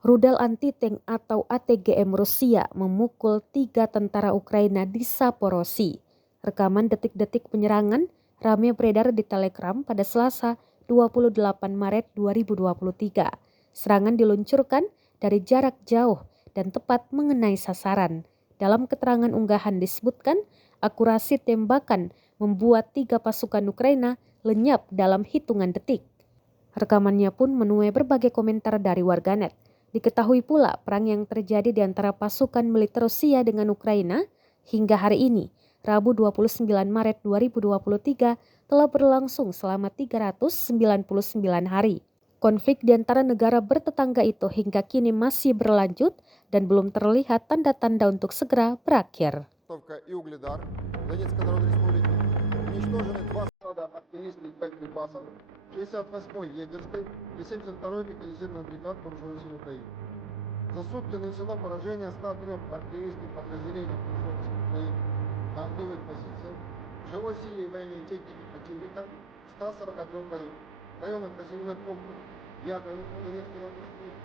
Rudal anti-tank atau ATGM Rusia memukul 3 tentara Ukraina di Zaporozhye. Rekaman detik-detik penyerangan ramai beredar di Telegram pada Selasa 28 Maret 2023. Serangan diluncurkan dari jarak jauh dan tepat mengenai sasaran. Dalam keterangan unggahan disebutkan, akurasi tembakan membuat 3 pasukan Ukraina lenyap dalam hitungan detik. Rekamannya pun menuai berbagai komentar dari warganet. Diketahui pula perang yang terjadi di antara pasukan militer Rusia dengan Ukraina hingga hari ini, Rabu 29 Maret 2023, telah berlangsung selama 399 hari. Konflik di antara negara bertetangga itu hingga kini masih berlanjut dan belum terlihat tanda-tanda untuk segera berakhir. И Угледар Донецкой Народной Республики. Уничтожены 2 склада артиллерийских боеприпасов 68-й егерской и 72-й механизированной бригад вооруженных сил Украины. За сутки нанесено поражение 103 артиллерийских подразделений вооруженных сил Украины на огневых позициях, живой силе и военной технике противника 143 районах. Районах населенных пунктов Яковлев Донецкой Народной Республики.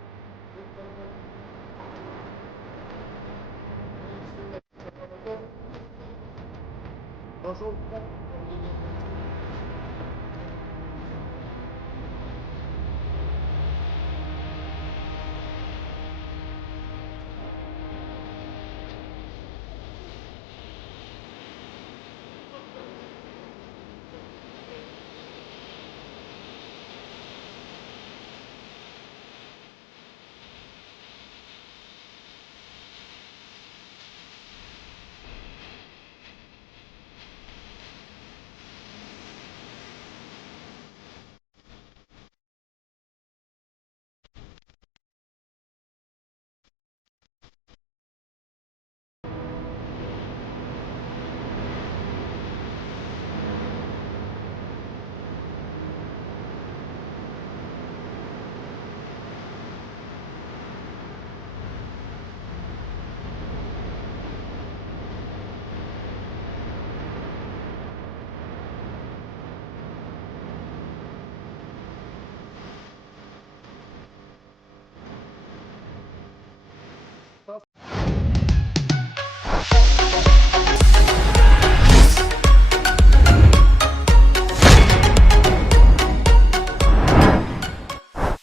Прошел